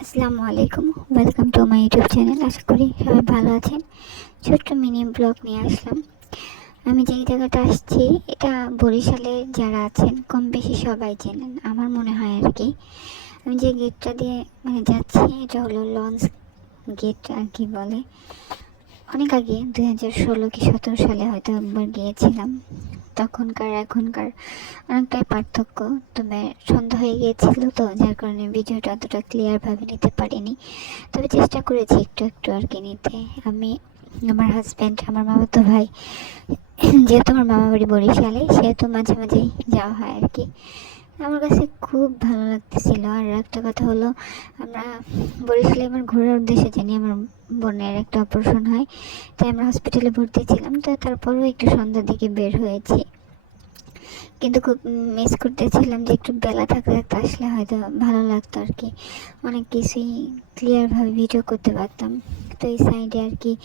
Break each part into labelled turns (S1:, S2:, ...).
S1: আসসালামু আলাইকুম। Welcome to my YouTube channel আশা করি সবাই ভালো আছেন। ছোট্ট মিনি ব্লগ নিয়ে আসলাম। আমি যেই জায়গাটা আসছি, এটা বরিশালে যারা আছেন, কম বেশি সবাই চেনেন, আমার মনে হয় আর কি। আমি যে গেটটা দিয়ে মানে যাচ্ছি, এটা হলো লঞ্চ গেট আর কি বলে। অনেক আগে, দুই হাজার ষোলো কি সতেরো সালে হয়তো একবার গিয়েছিলাম। তখনকার, এখনকার অনেকটাই পার্থক্য। তবে সন্ধ্যা হয়ে গিয়েছিল তো, যার কারণে ভিডিওটা অতটা ক্লিয়ারভাবে নিতে পারিনি। তবে চেষ্টা করেছি একটু একটু আর কি নিতে। আমি, আমার হাজব্যান্ড আমার মামা তো ভাই, যেহেতু আমার মামা বাড়ি বরিশালে, সেহেতু মাঝে মাঝেই যাওয়া হয় আর কি। আমার কাছে খুব ভালো লাগতেছিল। আর একটা কথা হলো, আমরা বরিশালে আমার ঘোরার উদ্দেশ্যে জানি আমার বোনের একটা অপারেশন হয়। তাই আমরা হসপিটালে ভর্তি ছিলাম। তো তারপরেও একটু সন্ধ্যার দিকে বের হয়েছি। কিন্তু খুব মিস করতেছিলাম যে একটু বেলা থাকতে থাকতে আসলে হয়তো ভালো লাগতো আর কি। অনেক কিছুই ক্লিয়ারভাবে ভিডিও করতে পারতাম। তো এই সাইডে আর কি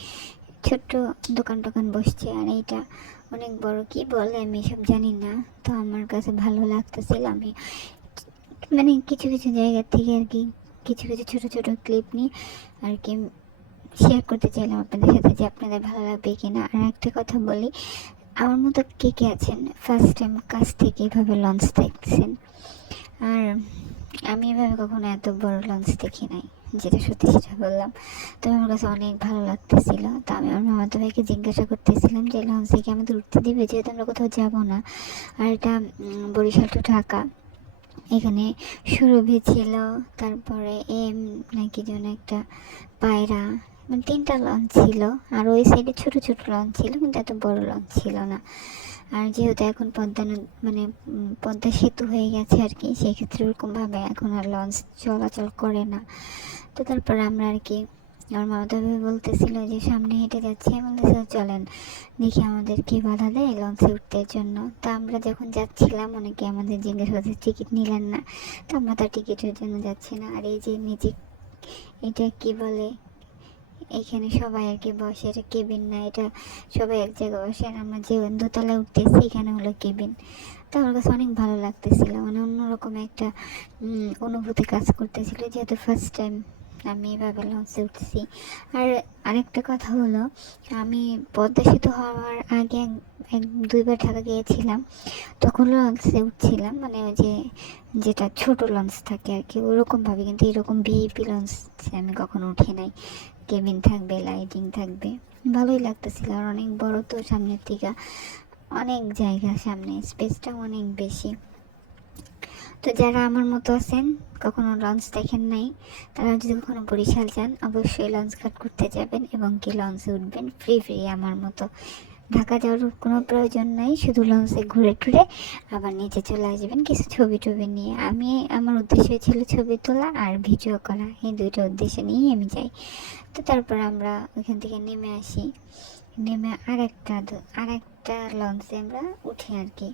S1: ছোট্ট দোকান টোকান বসছে আর এইটা অনেক বড়। কি বলে আমি সব জানি না। তো আমার কাছে ভালো লাগতেছিল আমি মানে কিছু কিছু জায়গা থেকে আর কি কিছু কিছু ছোট ছোট ক্লিপ নিয়ে আর কি শেয়ার করতে চাইলাম আপনাদের সাথে যে আপনাদের ভালো লাগবে কিনা আর একটা কথা বলি, আমার মতো কে কে আছেন? ফার্স্ট টাইম কাছ থেকে এভাবে লঞ্চ দেখছেন। আর আমি এভাবে কখনো এত বড় লঞ্চ দেখি নাই। যেটা সত্যি সেটা বললাম। তো আমার কাছে অনেক ভালো লাগতেছিল। তো আমি আমার মামাতো ভাইকে জিজ্ঞাসা করতেছিলাম যে, লঞ্চ আমাদের উঠতে দিবে? যেহেতু আমরা কোথাও যাব না। আর এটা বরিশাল টু ঢাকা। এখানে সুরভি ছিল, তারপরে এম, নাকি যেন একটা পায়রা মানে তিনটা লঞ্চ ছিল, আর ওই সাইডে ছোট ছোট লঞ্চ ছিল, কিন্তু এত বড় লঞ্চ ছিল না। আর যেহেতু এখন পদ্মা মানে পদ্মা সেতু হয়ে গেছে আর কি সেই ক্ষেত্রে ওরকমভাবে এখন আর লঞ্চ চলাচল করে না। তো তারপর আমরা আর কি, আমার মামা তবে বলতেছিল যে, সামনে হেঁটে যাচ্ছি। যাচ্ছে বলতেছিল চলেন, দেখি আমাদের কি বাধা দেয় লঞ্চে উঠতে জন্য। তা আমরা যখন যাচ্ছিলাম, অনেকে আমাদের জিজ্ঞাসা করছে, টিকিট নিলেন না? তো আমরা তার টিকিটের জন্য যাচ্ছি না। আর এই যে নিচে, এটা কি বলে? এখানে সবাই আর কি বসে, এটা কেবিন না, এটা সবাই এক জায়গায় বসে আর আমরা যে দোতলায় উঠতেছি এখানে হলো কেবিন। তো আমার কাছে অনেক ভালো লাগতেছিল মানে অন্যরকম একটা অনুভূতি কাজ করতেছিল, যেহেতু ফার্স্ট টাইম আমি এভাবে লঞ্চে উঠছি আর আরেকটা কথা হলো, আমি পদ্মা সেতু হওয়ার আগে এক- দুইবার ঢাকা গিয়েছিলাম। তখন লঞ্চে উঠছিলাম মানে ওই যে, যেটা ছোট লঞ্চ থাকে আর কি, ওরকমভাবে। কিন্তু এরকম ভিআইপি লঞ্চ আমি কখনো উঠি নাই। কেবিন থাকবে, লাইটিং থাকবে। ভালোই লাগতেছিল, আর অনেক বড় তো সামনের থেকে অনেক জায়গা, সামনে। স্পেসটা অনেক বেশি। তো যারা আমার মতো আছেন, কখনো লঞ্চ দেখেন নাই, তারা যদি কখনো বরিশাল যান, অবশ্যই লঞ্চ ঘাট করতে যাবেন এবং কি লঞ্চে উঠবেন ফ্রি ফ্রি আমার মতো। ঢাকা যাওয়ার কোনো প্রয়োজন নাই, শুধু লঞ্চে ঘুরে টুরে আবার নিচে চলে আসবেন কিছু ছবি টবি নিয়ে। আমি, আমার উদ্দেশ্য ছিল ছবি তোলা আর ভিডিও করা, এই দুইটা উদ্দেশ্য নিয়েই আমি যাই। তো তারপর আমরা ওইখান থেকে নেমে আসি। নেমে আর একটা আর একটা লঞ্চে আমরা উঠি আর কি।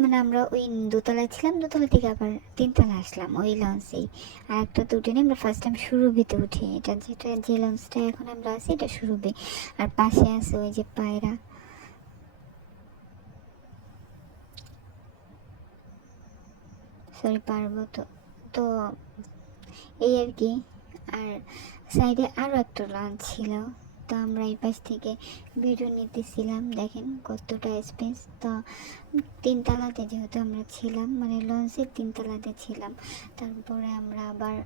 S1: মানে আমরা ওই দোতলায় ছিলাম, দোতলা থেকে আবার তিনতলা আসলাম, ওই লঞ্চেই আর একটা তো আমরা ফার্স্ট টাইম সুরভিতে উঠি। এটা যেটা, যে লঞ্চটা এখন আমরা আছি, এটা সুরভি আর পাশে আছে ওই যে পায়রা। সরি পারব তো। তো এই আর কি। আর সাইডে আরও একটা লঞ্চ ছিল। তো আমরা এই পাশ থেকে ভিডিও নিতেছিলাম। দেখেন কতটা স্পেস তো তিনতলাতে যেহেতু আমরা ছিলাম মানে লঞ্চের তিনতলাতে ছিলাম, তারপরে আমরা আবার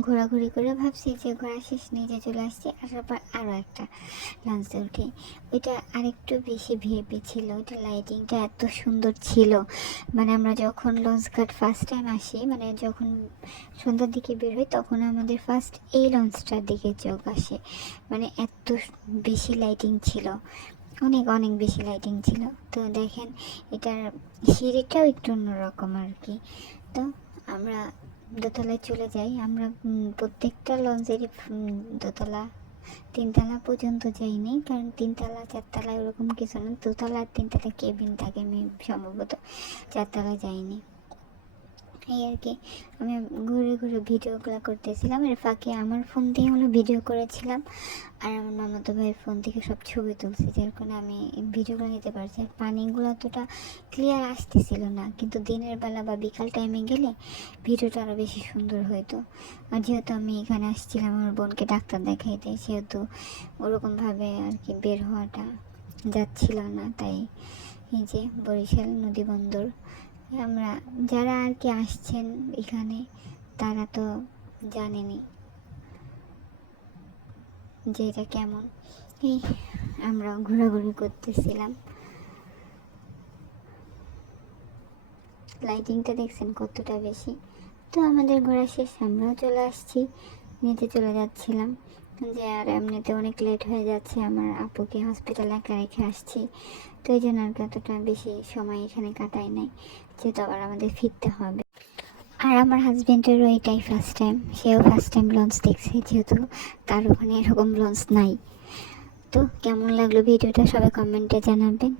S1: ঘোরাঘুরি করে ভাবছি যে ঘোরা শেষ, নিজে চলে আসছি, আসার পর আরও একটা লঞ্চে উঠি। ওইটা আরেকটু বেশি ভিএপি ছিল, ওইটা লাইটিংটা এত সুন্দর ছিল। মানে আমরা যখন লঞ্চ ঘাট ফার্স্ট টাইম আসি মানে যখন সন্ধ্যার দিকে বের হই, তখন আমাদের ফার্স্ট এই লঞ্চটার দিকে চোখ আসে। মানে এত বেশি লাইটিং ছিল। অনেক অনেক বেশি লাইটিং ছিল। তো দেখেন, এটার সিঁড়িটাও একটু অন্যরকম আর কি। তো আমরা দোতলায় চলে যাই। আমরা প্রত্যেকটা লঞ্চেরই দোতলা, তিনতলা পর্যন্ত যাইনি কারণ তিনতলা, চারতলা ওরকম কিছু না। দোতলা আর তিনতলা কেবিন থাকে আমি সম্ভবত চারতলা যাইনি। এই আর কি। আমি ঘুরে ঘুরে ভিডিওগুলো করতেছিলাম। এর ফাঁকে আমার ফোন দিয়ে হলো ভিডিও করেছিলাম। আর আমার মামাতো ভাইয়ের ফোন থেকে সব ছবি তুলছি। যার কারণে আমি ভিডিওগুলো নিতে পারছি। আর পানিগুলো অতটা ক্লিয়ার আসতেছিল না। কিন্তু দিনের বেলা বা বিকাল টাইমে গেলে ভিডিওটা আরও বেশি সুন্দর হতো আর যেহেতু আমি এখানে আসছিলাম, আমার বোনকে ডাক্তার দেখাইতে, সেহেতু ওরকমভাবে আর কি বের হওয়াটা যাচ্ছিল না। তাই এই যে বরিশাল নদী বন্দর আমরা, যারা আর কি আসছেন এখানে, তারা তো জানেনি যে এটা কেমন। এই আমরা ঘোরাঘুরি করতেছিলাম। লাইটিংটা দেখছেন কতটা বেশি? তো আমাদের ঘোরা শেষ, আমরাও চলে আসছি, নিচে চলে যাচ্ছিলাম। যে আর এমনিতে অনেক লেট হয়ে যাচ্ছে, আমার আপুকে হসপিটালে একা রেখে আসছি। তো এই জন্য আর কি অতটা বেশি সময় এখানে কাটাই নাই, যেহেতু আবার আমাদের ফিরতে হবে। আর আমার হাজব্যান্ডেরও এটাই ফার্স্ট টাইম সেও ফার্স্ট টাইম লঞ্চ দেখছে, যেহেতু তার ওখানে এরকম লঞ্চ নাই। তো কেমন লাগল ভিডিওটা সবাই কমেন্টে জানাবেন।